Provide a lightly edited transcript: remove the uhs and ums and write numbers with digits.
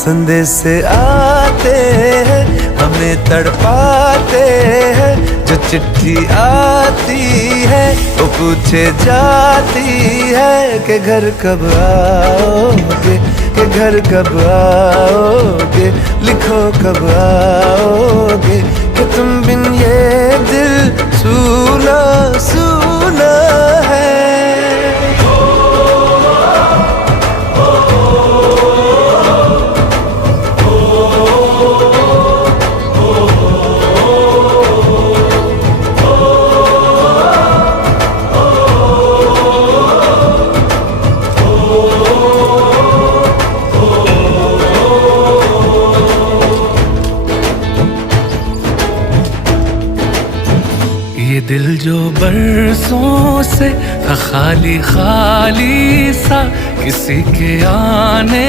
संदेश आते हैं हमें तड़पाते हैं, जो चिट्ठी आती है वो पूछे जाती है कि घर कब आओगे, कि घर कब आओगे, लिखो कब आओगे, कि तुम बिन ये दिल सूना सूना है। ये दिल जो बरसों से था खाली खाली सा, किसी के आने